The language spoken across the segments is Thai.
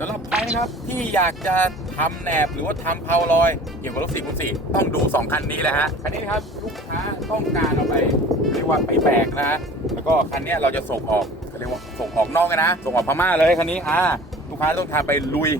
สำหรับใครนะครับที่อยากจะทำแหนบหรือว่าทำเพาลอย เกี่ยวกับรถสี่คูณ4ต้องดู 2 คันนี้แหละฮะคันนี้นะครับลูกค้าต้องการเอาไปเรียกว่าไปแบกนะฮะแล้วก็คันนี้เราจะส่งออกเขาเรียกว่าส่งออกนอกนนะ ส่งออกพม่าเลยคันนี้อ่า ลูกค้าต้องทำไปลุย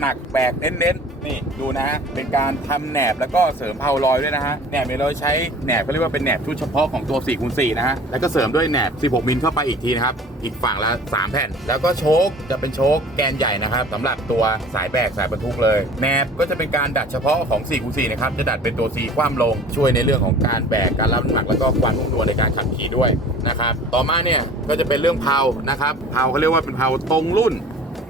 หนักๆแบกเน้นๆนี่ดูนะฮะเป็นการทำแหนบแล้วก็เสริมเพาลอยด้วยนะฮะแหนบเราใช้แหนบเขาเรียกว่าเป็นแหนบชุดเฉพาะของตัว4คูณ4นะฮะแล้วก็เสริมด้วยแหนบ 16 มิลเข้าไปอีกทีนะครับอีกฝั่งละ 3 แผ่น แล้วก็โชคจะเป็นโชคแกนใหญ่นะครับสำหรับตัวสายแบกสายบรรทุกเลยแหนบก็จะเป็นการดัดเฉพาะของ4คูณ4นะครับจะดัดเป็นตัว C คว่ำลงช่วยในเรื่องของการแบกการรับน้ำหนักแล้วก็ความนุ่มนวลในการขับขี่ด้วยนะครับต่อมาเนี่ยก็จะเป็นเรื่องเพานะครับเพาเขาเรียกว่าเป็นเพาตรงรุ่น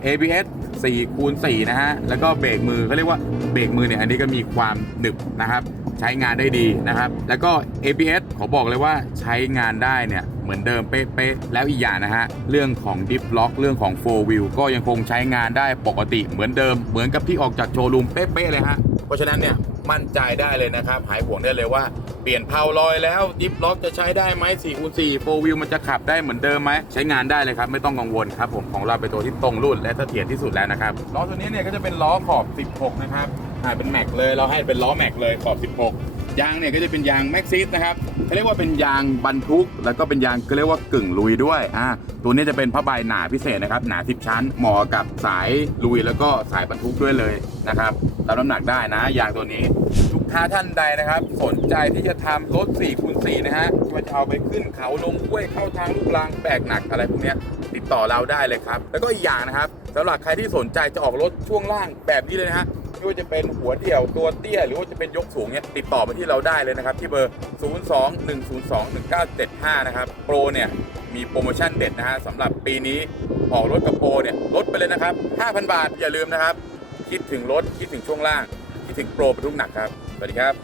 ABS 4คูณ4นะฮะ แล้วก็เบรกมือเขาเรียกว่าเบรกมือเนี่ย อันนี้ก็มีความหนึบนะครับ ใช้งานได้ดีนะครับ แล้วก็ ABS ขอบอกเลยว่าใช้งานได้เนี่ย เหมือนเดิมเป๊ะๆ แล้วอีกอย่างนะฮะ เรื่องของดิฟล็อกเรื่องของ4 wheel ก็ยังคงใช้งานได้ปกติเหมือนเดิม เหมือนกับที่ออกจากโชว์รูมเป๊ะๆเลยฮะ เพราะฉะนั้นเนี่ย มั่นใจได้เลยนะครับ หายห่วงได้เลยว่าเปลี่ยนเพาลอยแล้วดิฟล็อกจะใช้ได้ไหม4คูณ4 4 wheel มันจะขับได้เหมือนเดิมไหมใช้งานได้เลยครับ ไม่ต้องกังวลครับผมของเราเป็นตัวที่ตรงรุ่นและเสถียรที่สุดแล้วนะครับล้อตัวนี้เนี่ยก็จะเป็นล้อขอบ 16 นะครับหายเป็นแม็กเลยเราให้เป็นล้อแม็กเลยขอบ 16 ยางเนี่ยก็จะเป็นยางแม็กซิสนะครับเขาเรียกว่าเป็นยางบรรทุก แล้วก็เป็นยางก็เรียกว่ากึ่งลุยด้วยอ่าตัวนี้จะเป็นผ้าใบหนาพิเศษนะครับหนา10ชั้นเหมาะกับสายลุยแล้วก็สายบรรทุกด้วยเลยนะครับรับน้ำหนักได้นะยางตัวนี้ลูกค้าท่านใดนะครับ สนใจที่จะทำรถ4คูณ4นะฮะว่าจะเอาไปขึ้นเขาลงห้วยเข้าทางลูกรังแบกหนักอะไรพวกนี้ติดต่อเราได้เลยครับ แล้วก็อีกอย่างนะครับสำหรับใครที่สนใจจะออกรถช่วงล่างแบบนี้เลยนะฮะ ไม่ว่าจะเป็นหัวเดี่ยวตัวเตี้ย หรือว่าจะเป็นยกสูงเนี่ยติดต่อมาที่เราได้เลยนะครับ ที่เบอร์ 02-102-1975 นะครับโปรเนี่ยมีโปรโมชั่นเด็ดนะฮะสำหรับปีนี้ออกรถกับโปรเนี่ยลดไปเลยนะครับ 5,000 บาทอย่าลืมนะครับ คิดถึงรถคิดถึงช่วงล่าง คิดถึงโปรบรรทุกหนักครับ สวัสดีครับ